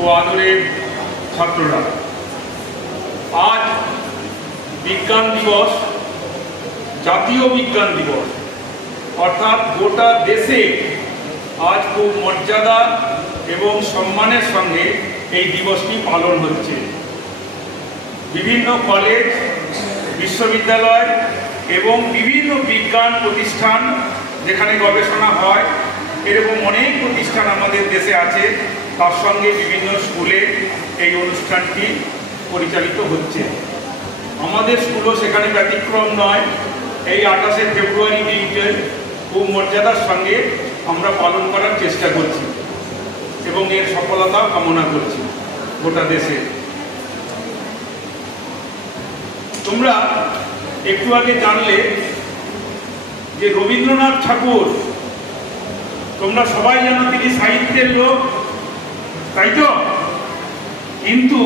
ও আদরের ছাত্ররা, আজ বিজ্ঞান দিবস, জাতীয় বিজ্ঞান দিবস, অর্থাৎ গোটা দেশে আজ খুব মর্যাদা এবং সম্মানের সঙ্গে এই দিবসটি পালন হচ্ছে। বিভিন্ন কলেজ, বিশ্ববিদ্যালয় এবং বিভিন্ন বিজ্ঞান প্রতিষ্ঠান যেখানে গবেষণা হয়, এরকম অনেক প্রতিষ্ঠান আমাদের দেশে আছে, তার সঙ্গে বিভিন্ন স্কুলে এই অনুষ্ঠানটি পরিচালিত হচ্ছে। আমাদের স্কুলও সেখানে ব্যতিক্রম নয়। এই 28শে ফেব্রুয়ারি দিনটি খুব মর্যাদার সঙ্গে আমরা পালন করার চেষ্টা করছি এবং এর সফলতা কামনা করছি গোটা দেশে। তোমরা একটু আগে জানলে যে রবীন্দ্রনাথ ঠাকুর, তোমরা সবাই জানো তিনি সাহিত্যের লোক, তাই তো? কিন্তু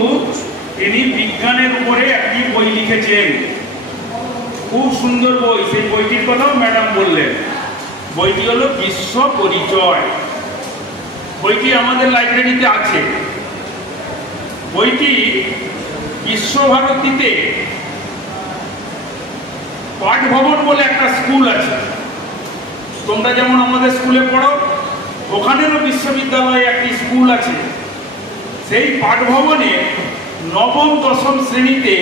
তিনি বিজ্ঞানের উপরে একটি বই লিখেছেন, খুব সুন্দর বই। সেই বইটির কথাও ম্যাডাম বললেন। বইটি হলো বিশ্ব পরিচয়। বইটি আমাদের লাইব্রেরিতে আছে। বইটি বিশ্বভারতীতে পাঠভবন বলে একটা স্কুল আছে, তোমরা যেমন আমাদের স্কুলে পড়ো, ওখানেরও বিশ্ববিদ্যালয়ে একটি স্কুল আছে। সেই পাঠভবনে নবম দশম শ্রেণীতে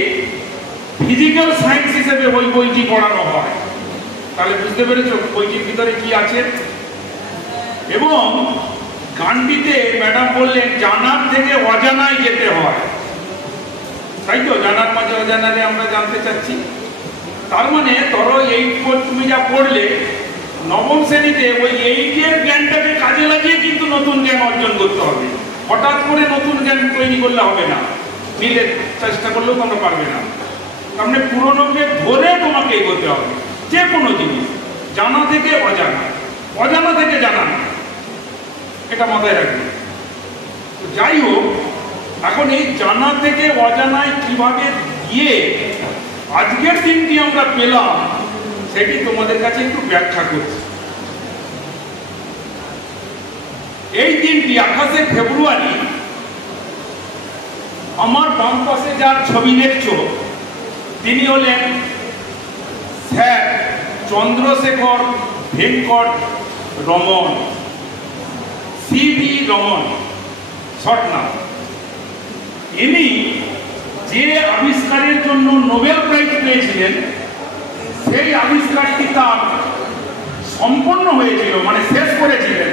ফিজিক্যাল সায়েন্স হিসেবে ওই বইটি পড়ানো হয়। তাহলে বুঝতে পেরেছো বইটির ভিতরে কি আছে। এবং গানটিতে ম্যাডাম বললেন জানার থেকে অজানায় যেতে হয়, তাই তো? জানার মাঝে অজানারে আমরা জানতে চাচ্ছি। তার মানে ধরো এই তুমি যা পড়লে নবম শ্রেণীতে, ওই এইটের জ্ঞানটাকে কাজে লাগিয়ে কিন্তু নতুন জ্ঞান অর্জন করতে হবে। হঠাৎ করে নতুন জ্ঞান তৈরি করলে হবে না, মিলে চেষ্টা করলেও তোমরা পারবে না। তার মানে পুরোনোকে ধরে তোমাকে এগোতে হবে। যে কোনো জিনিস জানা থেকে অজানা, অজানা থেকে জানা, এটা মাথায় রাখবে। যাই হোক, এখন এই জানা থেকে অজানায় কিভাবে গিয়ে আজকের দিনটি আমরা পেলাম, সেটি তোমাদের কাছে একটু ব্যাখ্যা করছি। এই দিনটি 28শে ফেব্রুয়ারি, আমার বাম পাশে যার ছবি দেখছো তিনি হলেন sir Chandrasekhara Venkata Raman, CV Raman short নাম। ইনি যে আবিষ্কারের জন্য নোবেল প্রাইজ পেয়েছিলেন, সেই আবিষ্কারটি তার সম্পন্ন হয়েছিল, মানে শেষ করেছিলেন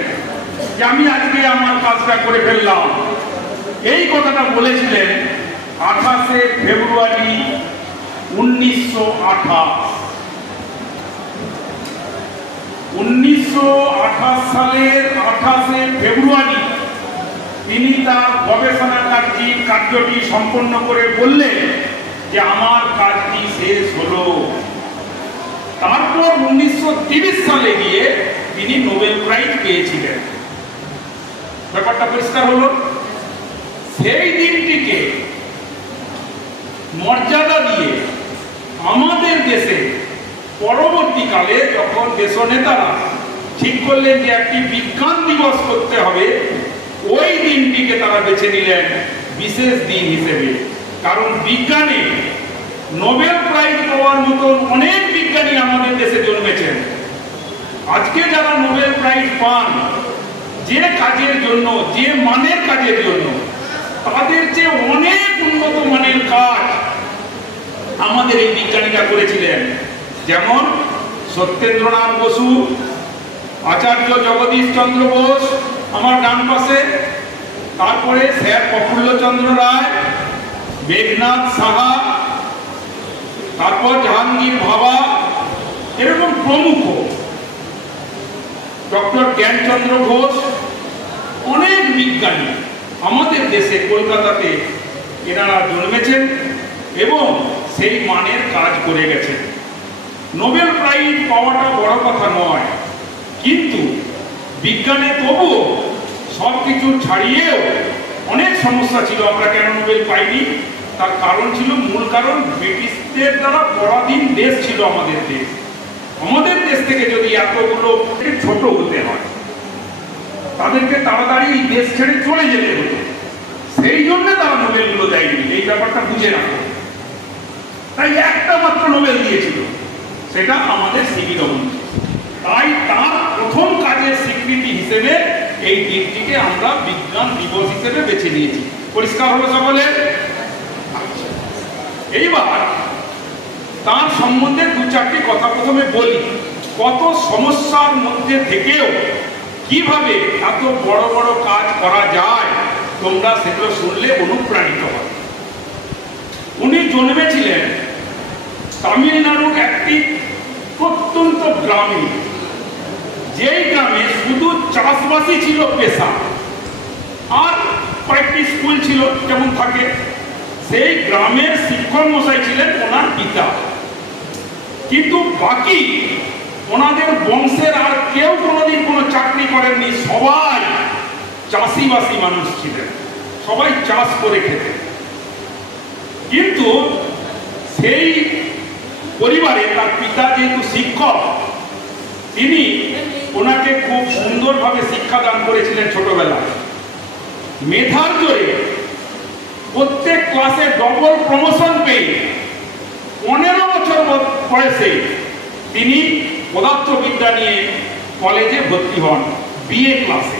যে আমি আজকে আমার কাজটা করে ফেললাম। এই কথাটা বলেছিলেন 28শে ফেব্রুয়ারি 1928। 1928 সালের 28শে ফেব্রুয়ারি তিনি তার গবেষণা কার্যটি সম্পন্ন করে বললেন যে আমার কাজটি শেষ হলো। তারপর 1930 সালে গিয়ে তিনি নোবেল প্রাইজ পেয়েছিলেন। ব্যাপারটা পরিষ্কার হলো। সেই দিনটিকে মর্যাদা দিয়ে আমাদের দেশে পরবর্তীকালে যখন দেশনেতারা ঠিক করলেন যে একটি বিজ্ঞান দিবস করতে হবে, ওই দিনটিকে তারা বেছে নিলেন বিশেষ দিন হিসেবে। কারণ বিজ্ঞানে নোবেল প্রাইজ পাওয়ার মতন অনেক বিজ্ঞানী আমাদের দেশে জন্মেছেন। আজকে যারা নোবেল প্রাইজ পান, যে কাজের জন্য, যে মানের কাজের জন্য, তাদের চেয়ে অনেক উন্নত মানের কাজ আমাদের এই বিজ্ঞানীরা করেছিলেন। যেমন সত্যেন্দ্রনাথ বসু, আচার্য জগদীশ চন্দ্র বোস আমার ডান পাশে, তারপরে স্যার প্রফুল্লচন্দ্র রায়, মেঘনাথ সাহা, তারপর জাহাঙ্গীর ভাবা, এরকম প্রমুখ, ডক্টর জ্ঞানচন্দ্র ঘোষ, অনেক বিজ্ঞানী আমাদের দেশে কলকাতাতে এনারা জন্মেছেন এবং সেই মানের কাজ করে গেছেন। নোবেল প্রাইজ পাওয়াটা বড় কথা নয়, কিন্তু বিজ্ঞানে তবুও সব কিছু ছাড়িয়েও অনেক সমস্যা ছিল। আমরা কেন নোবেল পাইনি, তার কারণ ছিল, মূল কারণ ব্রিটিশদের দ্বারা পরাধীন দেশ ছিল আমাদের দেশ। আমাদের দেশ থেকে যদি এতগুলো ছোট হতে হয়, তাদেরকে তাড়াতাড়ি দেশ ছেড়ে চলে যেতে হতো। দেয়নি, এই ব্যাপারটা বুঝে রাখো। তাই একটা মাত্র নোবেল দিয়েছিল, সেটা আমাদের সিভি রমন। তাই তার প্রথম কাজের স্বীকৃতি হিসেবে এই দিনটিকে আমরা বিজ্ঞান দিবস হিসেবে বেছে নিয়েছি। পরিষ্কার হলো সকলে? এইবার তার সম্বন্ধে দু চারটি কথা প্রথমে বলি। কত সমস্যার মধ্যে থেকেও কিভাবে এত বড় বড় কাজ করা যায়, তোমরা সেগুলো শুনলে অনুপ্রাণিত হবে। উনি জন্মেছিলেন তামিলনাড়ুর একটি প্রত্যন্ত গ্রামে, যেই গ্রামে শুধু চাষবাসই ছিল পেশা, আর কয়েকটি স্কুল ছিল যেমন থাকে। সেই গ্রামের শিক্ষক মশাই ছিলেন ওনার পিতা, কিন্তু বাকি ওনাদের বংশের আর কেউ কোনোদিন কোনো চাকরি করেননি। সবাই চাষিবাসী মানুষ ছিলেন, সবাই চাষ করে খেতেন। কিন্তু সেই পরিবারে তার পিতা যেহেতু শিক্ষক, তিনি ওনাকে খুব সুন্দরভাবে শিক্ষাদান করেছিলেন ছোটবেলায়। মেধার জোরে প্রত্যেক ক্লাসে ডবল প্রমোশন পেয়ে 15 বছর বয়সে তিনি পদার্থবিদ্যা নিয়ে কলেজে ভর্তি হন, বিএ ক্লাসে।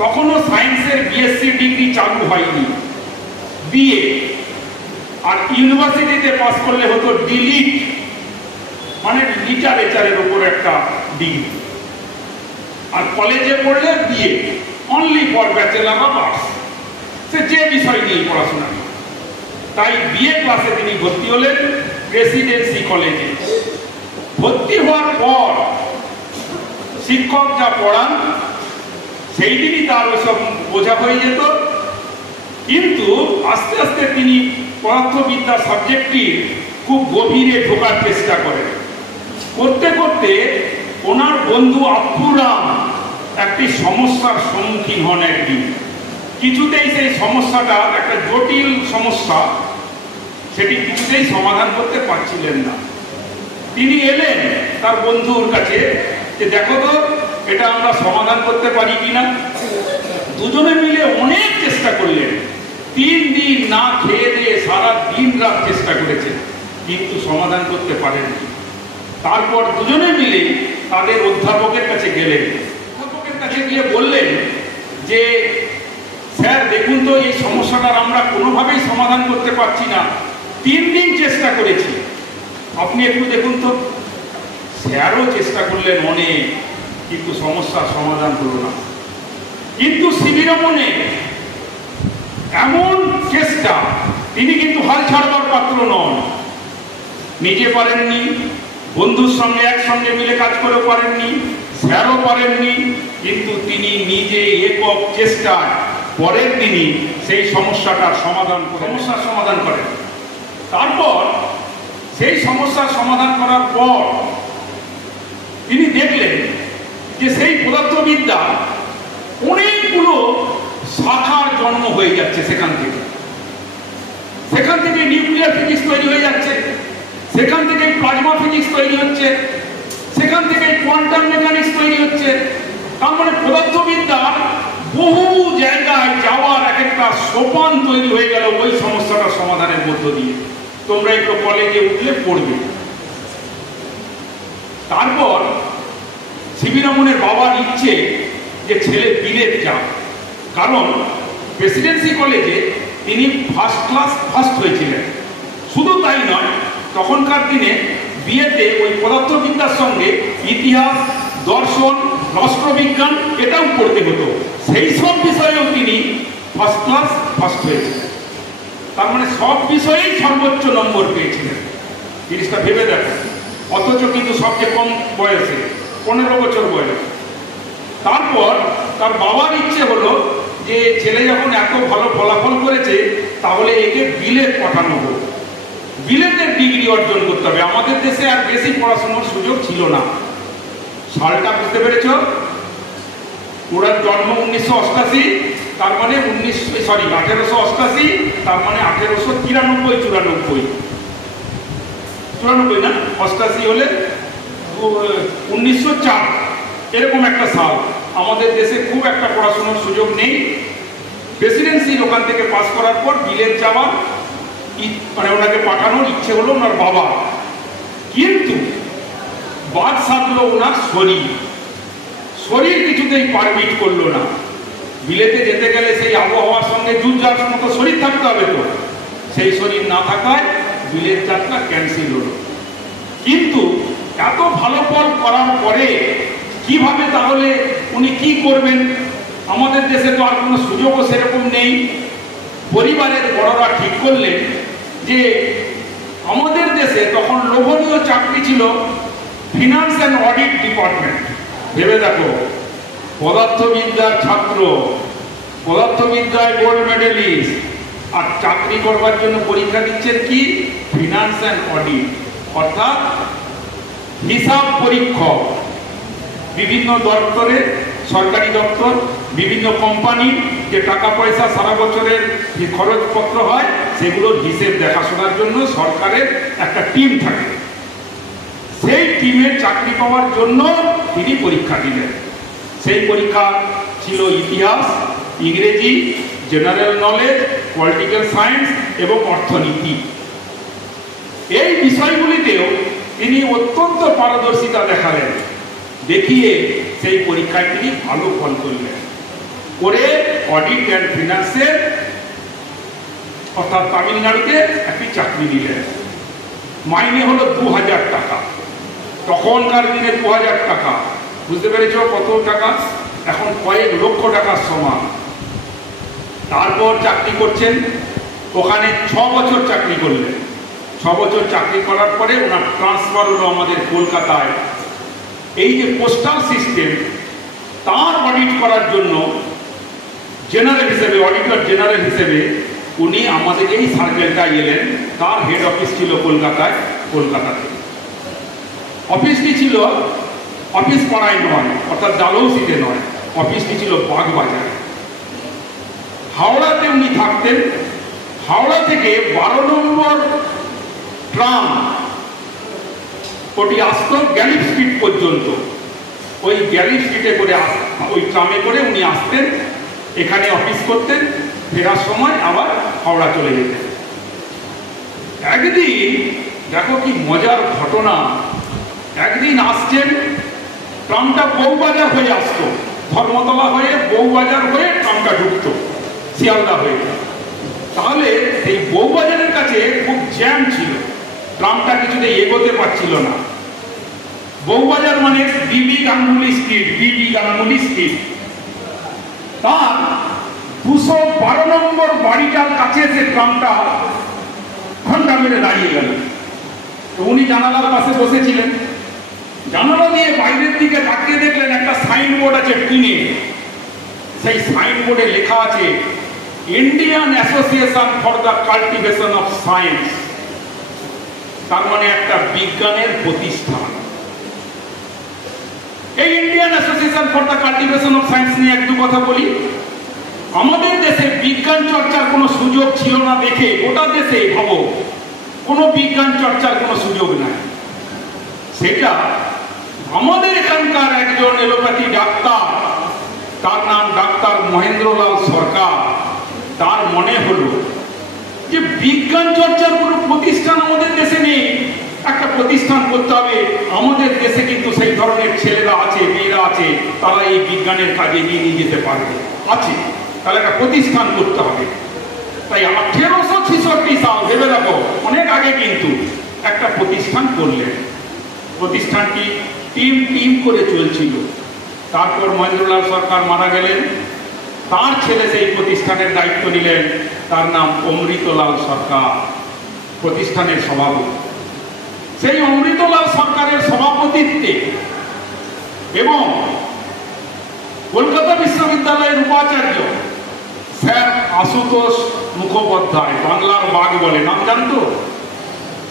তখনও সায়েন্সের বিএসসি ডিগ্রি চালু হয়নি, বিএ। আর ইউনিভার্সিটিতে পাস করলে হতো ডিলিট, মানে লিটারেচারের উপর একটা ডিগ্রি। আর কলেজে পড়লে BA, only for bachelor of arts, সে যে বিষয় নিয়ে পড়াশোনা। তাই বিএ ক্লাসে তিনি ভর্তি হলেন প্রেসিডেন্সি কলেজে। ভর্তি হওয়ার পর শিক্ষক যা পড়ান সেই দিনই তার ওইসব বোঝা হয়ে যেত। কিন্তু আস্তে আস্তে তিনি পদার্থবিদ্যা সাবজেক্টটির খুব গভীরে ঢোকার চেষ্টা করেন। করতে করতে ওনার বন্ধু আপ্পুরাম একটি সমস্যার সম্মুখীন হন একদিন। কিছুতেই সেই সমস্যাটা, একটা জটিল সমস্যা, সেটি কিছুতেই সমাধান করতে পারছিলেন না। তিনি এলেন তার বন্ধুর কাছে যে দেখো তো এটা আমরা সমাধান করতে পারি কিনা। দুজনে মিলে অনেক চেষ্টা করলেন, 3 দিন না খেয়ে দিয়ে সারা দিন রাত চেষ্টা করেছেন, কিন্তু সমাধান করতে পারেননি। তারপর দুজনে মিলে তাদের অধ্যাপকের কাছে গেলেন। অধ্যাপকের কাছে গিয়ে বললেন যে স্যার দেখুন তো এই সমস্যাটার আমরা কোনোভাবেই সমাধান করতে পারছি না, 3 দিন চেষ্টা করেছি, আপনি একটু দেখুন তো। স্যারও চেষ্টা করলেন অনেক, কিন্তু সমস্যার সমাধান হলো না। কিন্তু সিভি রমনের এমন চেষ্টা, তিনি কিন্তু হাল ছাড়বার পাত্র নন। নিজে পারেননি, বন্ধুর সঙ্গে একসঙ্গে মিলে কাজ করে পারেননি, স্যারও পারেননি, কিন্তু তিনি নিজে একক চেষ্টায় পরের দিনই সেই সমস্যার সমাধান করেন। তারপর সেই সমস্যার সমাধান করার পর তিনি দেখলেন যে সেই পদার্থবিদ্যা অনেকগুলো শাখার জন্ম হয়ে যাচ্ছে। সেখান থেকে নিউক্লিয়ার ফিজিক্স তৈরি হয়ে যাচ্ছে, সেখান থেকে প্লাজমা ফিজিক্স তৈরি হচ্ছে, সেখান থেকে কোয়ান্টাম মেকানিক্স তৈরি হচ্ছে। তার মানে পদার্থবিদ্যার বহু জায়গায় যাওয়ার এক একটা সোপান তৈরি হয়ে গেল ওই সমস্যাটার সমাধানের মধ্য দিয়ে। তোমরা একটু কলেজে উঠলে পড়বে। তারপর সিভি রমনের বাবার ইচ্ছে যে ছেলে বিলেত যাক, কারণ প্রেসিডেন্সি কলেজে তিনি ফার্স্ট হয়েছিলেন। শুধু তাই নয়, তখনকার দিনে বিয়েতে ওই পদার্থবিদ্যার সঙ্গে ইতিহাস, দর্শন, রাষ্ট্রবিজ্ঞান এটাও পড়তে হতো। সেই সব বিষয়েও তিনি ফার্স্ট হয়েছিলেন। তার মানে সব বিষয়েই সর্বোচ্চ নম্বর পেয়েছিলেন। জিনিসটা ভেবে দেখো। অথচ কিন্তু সবচেয়ে কম বয়সে, 15 বছর বয়স। তারপর তার বাবার ইচ্ছে হলো যে ছেলে যখন এত ভালো ফলাফল করেছে, তাহলে একে বিলেত পাঠানো হোক, বিলেতের ডিগ্রি অর্জন করতে হবে। আমাদের দেশে আর বেশি পড়াশোনার সুযোগ ছিল না। সালটা বুঝতে পেরেছ? ওনার জন্ম 1988, তার মানে 1888, তার মানে 1893, 94 না, 88 হলে 1904, এরকম একটা সাল। আমাদের দেশে খুব একটা পড়াশোনার সুযোগ নেই। প্রেসিডেন্সির ওখান থেকে পাস করার পর বিলেত যাওয়ার মানে ওনাকে পাঠানোর ইচ্ছে হলো ওনার বাবা, কিন্তু বাদ সাধলো ওনার শরীর কিছুতেই পারমিট করলো না। বিলেতে যেতে গেলে সেই আবহাওয়ার সঙ্গে যুদ্ধ মতো শরীর থাকতে হবে, তো সেই শরীর না থাকায় বিলেত যাত্রা ক্যান্সেল হলো। কিন্তু এত ভালো ফল করার পরে কিভাবে তাহলে উনি কি করবেন? আমাদের দেশে তো আর কোনো সুযোগও সেরকম নেই। পরিবারের বড়রা ঠিক করলেন যে আমাদের দেশে তখন লোভনীয় চাকরি ছিল ফিনান্স অ্যান্ড অডিট ডিপার্টমেন্ট। ভেবে দেখো, পদার্থবিদ্যার ছাত্র, পদার্থবিদ্যায় গোল্ড মেডেলিস্ট, আর চাকরি করবার জন্য পরীক্ষা দিচ্ছেন কি ফিনান্স অ্যান্ড অডিট, অর্থাৎ হিসাব পরীক্ষক। বিভিন্ন দপ্তরে, সরকারি দপ্তর, বিভিন্ন কোম্পানি যে টাকা পয়সা সারা বছরের যে খরচপত্র হয় সেগুলোর হিসেব দেখাশোনার জন্য সরকারের একটা টিম থাকে। সেই টিমের চাকরি পাওয়ার জন্য তিনি পরীক্ষা দিলেন। সেই পরীক্ষা ছিল ইতিহাস, ইংরেজি, জেনারেল নলেজ, পলিটিক্যাল সায়েন্স এবং অর্থনীতি। এই বিষয়গুলিতেও তিনি অত্যন্ত পারদর্শিতা দেখালেন, দেখিয়ে সেই পরীক্ষায় তিনি ভালো ফল করলেন। করে অডিট অ্যান্ড ফিনান্সের অর্থাৎ তামিলনাড়ুতে একটি চাকরি নিলেন। মাইনে হলো 2000 টাকা। তখনকার দিনে 2000 টাকা, বুঝতে পেরেছ কত টাকা? এখন কয়েক লক্ষ টাকার সমান। তারপর চাকরি করছেন, ওখানে 6 বছর চাকরি করলেন। 6 বছর চাকরি করার পরে ওনার ট্রান্সফার হলো আমাদের কলকাতায়। এই যে পোস্টাল সিস্টেম, তার অডিট করার জন্য জেনারেল হিসেবে, অডিটর জেনারেল হিসেবে উনি আমাদের এই সার্কেলটায় এলেন। তার হেড অফিস ছিল কলকাতাতে। অফিসটি ছিল অফিস পাড়ায় নয়, অর্থাৎ ডালহৌসিতে নয়, অফিসটি ছিল বাগবাজারে। হাওড়াতে উনি থাকতেন। হাওড়া থেকে 12 নম্বর ট্রাম ওটি আসতো গ্যালিপ স্ট্রিট পর্যন্ত। ওই গ্যালিপ স্ট্রিটে করে ওই ট্রামে করে উনি আসতেন, এখানে অফিস করতেন, ফেরার সময় আবার হাওড়া চলে যেতেন। একদিন দেখো কি মজার ঘটনা, একদিন আসছেন, ট্রামটা বউবাজার হয়ে আসতো, ধর্মতলা হয়ে বউবাজার হয়ে ট্রামটা ঢুকতো শিয়ালদা হয়ে। তাহলে এই বউবাজারের কাছে খুব জ্যাম ছিল, ট্রামটা কিছুতে এগোতে পারছিল না। বউবাজার মানে বিবি গাঙ্গুলি স্ট্রিট। তার 212 নম্বর বাড়িটার কাছে সে ট্রামটা ঘন্টা মেরে দাঁড়িয়ে গেল। তো উনি জানালার পাশে বসেছিলেন, জানালা দিয়ে বাইরের দিকে তাকিয়ে দেখলেন একটা সাইনবোর্ড আছে টিনে। সেই সাইনবোর্ডে লেখা আছে Indian association for the cultivation of science. তার মানে একটা বিজ্ঞানের প্রতিষ্ঠান। এই Indian association for the cultivation of science নিয়ে একটু কথা বলি। আমাদের দেশে বিজ্ঞান চর্চার কোনো সুযোগ ছিল না দেখে গোটা দেশে ভাবো কোনো বিজ্ঞান চর্চার কোনো সুযোগ নাই। সেটা আমাদের এখানকার একজন এলোপ্যাথি ডাক্তার, তার নাম ডাক্তার মহেন্দ্রলাল সরকার। তার মনে হলো যে বিজ্ঞান চর্চার কোনো প্রতিষ্ঠান আমাদের দেশে নেই, একটা প্রতিষ্ঠান করতে হবে। আমাদের দেশে কিন্তু সেই ধরনের ছেলেরা আছে, মেয়েরা আছে, তারা এই বিজ্ঞানের কাজে নিয়ে যেতে পারবে, আছে। তাহলে একটা প্রতিষ্ঠান করতে হবে। তাই 1866 সাল, ভেবে দেখো অনেক আগে, কিন্তু একটা প্রতিষ্ঠান করলেন। প্রতিষ্ঠানটি টিম করে চলছিল। তারপর মহেন্দ্রলাল সরকার মারা গেলেন, তার ছেলে সেই প্রতিষ্ঠানের দায়িত্ব নিলেন। তার নাম অমৃতলাল সরকার, প্রতিষ্ঠানের সভাপতি। সেই অমৃতলাল সরকারের সভাপতিত্বে এবং কলকাতা বিশ্ববিদ্যালয়ের উপাচার্য স্যার আশুতোষ মুখোপাধ্যায়, বাংলার বাঘ বলে, নাম জানতো?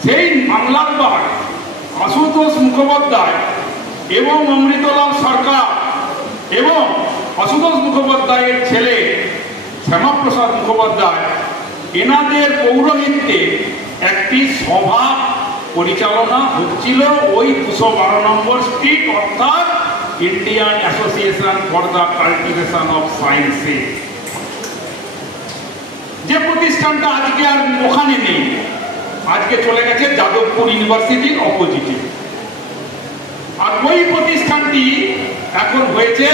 সেই বাংলার বাঘ আশুতোষ মুখোপাধ্যায় এবং অমৃতলাল সরকার এবং আশুতোষ মুখোপাধ্যায়ের ছেলে শ্যামাপ্রসাদ মুখোপাধ্যায়, এনাদের পৌরোহিত্যে একটি সভা পরিচালনা হচ্ছিল ওই 212 নম্বর স্ট্রিট, অর্থাৎ Indian association for the cultivation of সায়েন্সে। যে প্রতিষ্ঠানটা আজকে আর ওখানে নেই, আজকে চলে গেছে যাদবপুর ইউনিভার্সিটির অপোজিটে। আর ওই প্রতিষ্ঠানটি এখন হয়েছে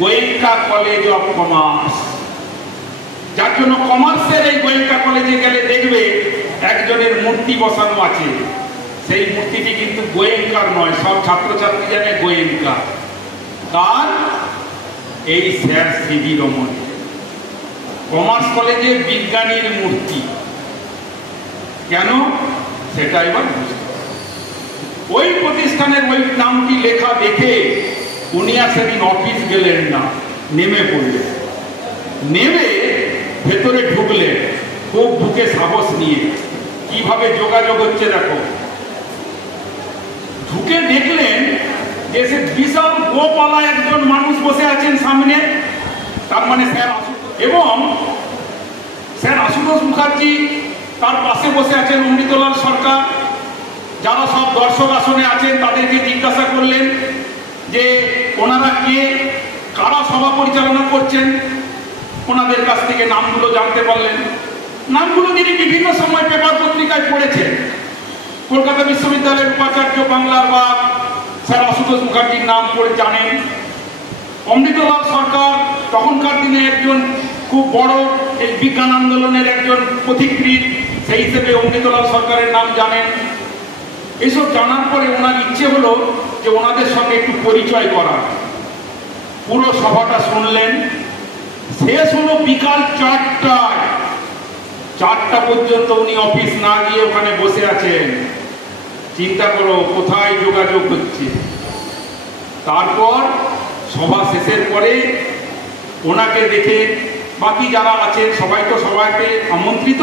গোয়েঙ্কা কলেজ অফ কমার্স, যার জন্য কমার্সের এই গোয়েঙ্কা কলেজে গেলে দেখবে একজনের মূর্তি বসানো আছে। সেই মূর্তিটি কিন্তু গোয়েঙ্কার নয়, সব ছাত্রছাত্রী জানে গোয়েঙ্কা কার, এই স্যার সিভি রমন। কমার্স কলেজে বিজ্ঞানীর মূর্তি কেন, সেটা এবার বুঝতে। ওই প্রতিষ্ঠানের ওই নামটি লেখা দেখে উনি আর সেদিন অফিস গেলেন না, নেমে পড়লেন। নেমে ভেতরে ঢুকলেন, খুব ঢুকে সাহস নিয়ে। কিভাবে যোগাযোগ হচ্ছে দেখো। ঢুকে দেখলেন যে সে বিশাল গোপালা একজন মানুষ বসে আছেন সামনে, তার মানে স্যার এবং স্যার আশুতোষ মুখার্জি, তার পাশে বসে আছেন অমৃতলাল সরকার। যারা সব দর্শক আসনে আছেন তাদেরকে জিজ্ঞাসা করলেন যে ওনারা কে, কারা সভা পরিচালনা করছেন। ওনাদের কাছ থেকে নামগুলো জানতে পারলেন। নামগুলো তিনি বিভিন্ন সময় পেপার পত্রিকায় পড়েছেন। কলকাতা বিশ্ববিদ্যালয়ের উপাচার্য বাংলার বা স্যার আশুতোষ মুখার্জির নাম পড়ে জানেন। অমৃতলাল সরকার তখনকার দিনে একজন খুব বড় এই বিজ্ঞান আন্দোলনের একজন পথিকৃৎ, সেই হিসেবে অমৃতলাল সরকারের নাম জানেন। এইসব জানার পরে ওনার ইচ্ছে হলো যে ওনাদের সঙ্গে একটু পরিচয় করা। পুরো সভাটা শুনলেন। শেষ হলো বিকাল 4টায়। 4টা পর্যন্ত উনি অফিস না গিয়ে ওখানে বসে আছেন। চিন্তা করো কোথায় যোগাযোগ হচ্ছে। তারপর সভা শেষের পরে ওনাকে দেখে বাকি যারা আছেন সবাই তো সবাইকে আমন্ত্রিত,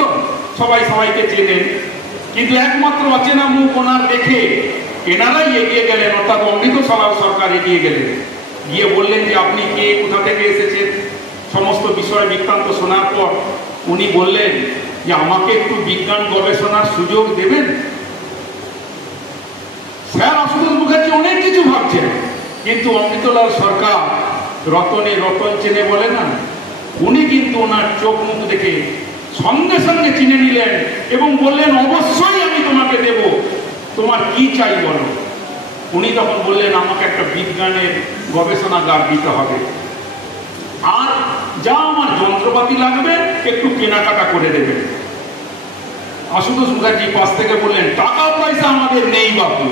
সবাই সবাইকে চেনেন, কিন্তু একমাত্র অচেনা মুখ ওনার দেখে এনারাই এগিয়ে গেলেন, অর্থাৎ অমৃতলাল সরকার এগিয়ে গেলেন। গিয়ে বললেন যে আপনি কে, কোথা থেকে এসেছেন। সমস্ত বিষয় বৃত্তান্ত শোনার পর উনি বললেন যে আমাকে একটু বিজ্ঞান গবেষণার সুযোগ দেবেন। স্যার আশুতোষ মুখার্জি অনেক কিছু ভাবছেন, কিন্তু অমৃতলাল সরকার রতনে রতন চেনে বলে না, উনি কিন্তু ওনার চোখ মুখ দেখে সঙ্গে সঙ্গে চিনে নিলেন এবং বললেন অবশ্যই আমি তোমাকে দেব, তোমার কি চাই বলো। উনি তখন বললেন আমাকে একটা বিজ্ঞানের গবেষণাগার দিতে হবে, আর যা আমার যন্ত্রপাতি লাগবে একটু কেনাকাটা করে দেবেন। আশুতোষ মুখার্জি পাশ থেকে বললেন টাকা পয়সা আমাদের নেই বাবু,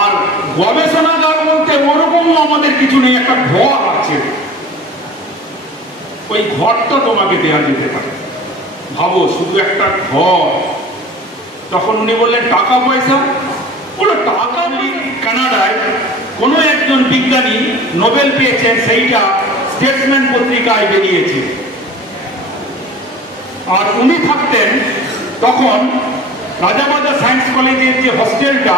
আর গবেষণাগার বলতে ওরকমও আমাদের কিছু নেই, একটা ঘর আছে, ওই ঘরটা তোমাকে দেওয়া যেতে পারে। ভাবো শুধু একটা ঘর। তখন উনি বললেন টাকা পয়সা, বলে টাকা কানাডায় কোনো একজন বিজ্ঞানী নোবেল পেয়েছেন, সেইটা স্টেটসম্যান পত্রিকায় বেরিয়েছে। আর উনি থাকতেন তখন রাজাবাজার সায়েন্স কলেজের যে হোস্টেলটা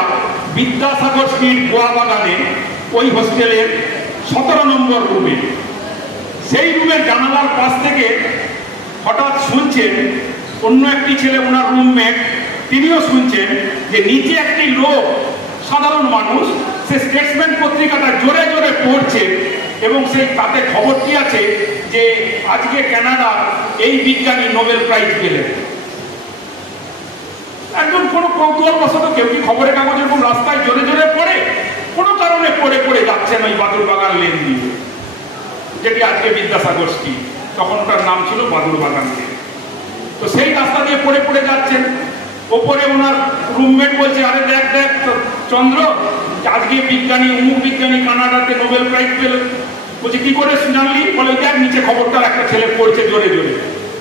বিদ্যাসাগর স্ট্রিট গোয়া বাগানে, ওই হোস্টেলের 17 নম্বর রুমে। সেই রুমের জানালার পাশ থেকে হঠাৎ শুনছেন অন্য একটি ছেলে, ওনার রুমমেট, তিনিও শুনছেন যে নিচে একটি লোক, সাধারণ মানুষ, সে স্টেটসম্যান পত্রিকাটা জোরে জোরে পড়ছে এবং সেই তাতে খবরটি আছে যে আজকে কানাডা এই বিজ্ঞানী নোবেল প্রাইজ পেলেন। একজন কোনো কৌতূহলবশত কেউ কি খবরের কাগজ এরকম রাস্তায় জোরে জোরে পড়ে, কোনো কারণে পড়ে পড়ে যাচ্ছেন ওই বাদুর বাগান লেন দিয়ে, যেটি আজকে বিদ্যাসাগর স্ট্রিট, তখন ওটার নাম ছিল বাদুর বাগান লেন। তো সেই রাস্তা দিয়ে পড়ে পড়ে যাচ্ছেন। ওপরে ওনার রুমমেট বলছে আরে দেখ দেখ চন্দ্র, আজকে বিজ্ঞানী অমুক বিজ্ঞানী কানাডাতে নোবেল প্রাইজ পেল। বলছে কি করে জানলি? বলে দেখ নিচে খবরটার একটা ছেলে পড়ছে জোরে জোরে।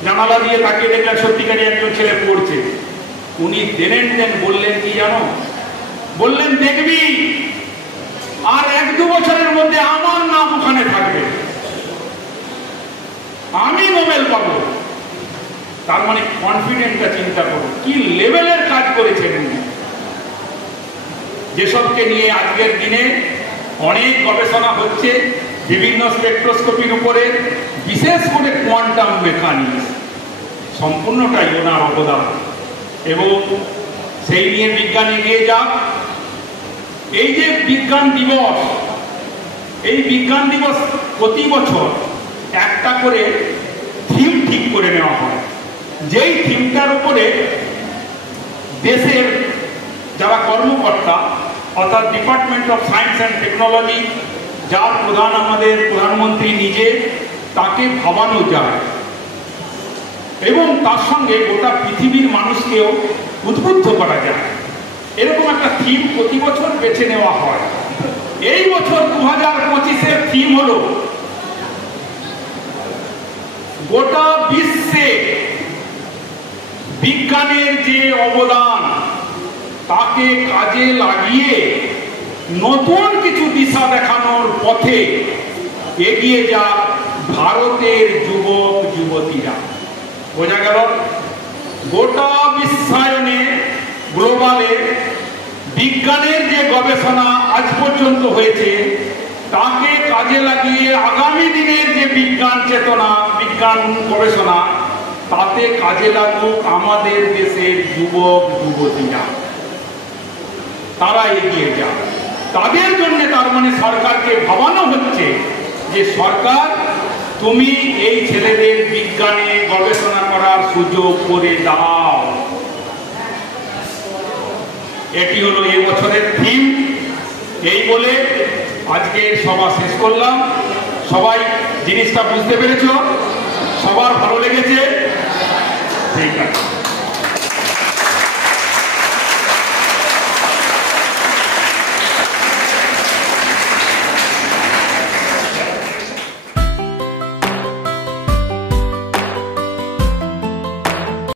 জানালা দিয়ে তাকিয়ে দেখলেন সত্যিকারই একজন ছেলে পড়ছে। উনি দেন বললেন কি জানো? বললেন দেখবি আর 1-2 বছরের মধ্যে আমার নাম ওখানে থাকবে, আমি নোবেল পাবো। তার মানে কনফিডেন্টটা চিন্তা করো কি লেভেলের কাজ করেছেন উনি। যেসবকে নিয়ে আজকের দিনে অনেক গবেষণা হচ্ছে বিভিন্ন স্পেকট্রোস্কোপির উপরে, বিশেষ করে কোয়ান্টাম মেকানিক্স, সম্পূর্ণটাই ওনার অবদান। এবং সেই নিয়ে বিজ্ঞান এগিয়ে যাক। এই যে বিজ্ঞান দিবস, এই বিজ্ঞান দিবস প্রতি বছর একটা করে থিম করে নেওয়া হয়, যেই থিমটার উপরে দেশের যারা কর্মকর্তা অর্থাৎ department of science and technology, যার প্রধান আমাদের প্রধানমন্ত্রী নিজে, তাকে ভাবানো যায় এবং তার সঙ্গে গোটা পৃথিবীর মানুষকেও উদ্বুদ্ধ করা যায়। এরকম একটা থিম প্রতি বছর বেছে নেওয়া হয়। এই বছর 2025-এর থিম হলো গোটা বিশ্বে বিজ্ঞানের যে অবদান তাকে কাজে লাগিয়ে নতুন কিছু দিশা দেখানোর পথে এগিয়ে যাক ভারতের যুবক যুবতীরা। বোঝা গেল, গোটা বিশ্বায়নে গ্লোবালে বিজ্ঞানের যে গবেষণা আজ পর্যন্ত হয়েছে তাকে কাজে লাগিয়ে আগামী দিনের যে বিজ্ঞান চেতনা, বিজ্ঞান গবেষণা, তাতে কাজে লাগুক আমাদের দেশের যুবক যুবতীরা, তারা এগিয়ে যাক। তাদের জন্য তার মানে সরকারকে ভাবানো হচ্ছে যে সরকার তুমি এই ছেলেদের বিজ্ঞানে গবেষণা করার সুযোগ করে দাও। এটি হলো এই বছরের থিম। এই বলে আজকের সভা শেষ করলাম। সবাই জিনিসটা বুঝতে পেরেছ?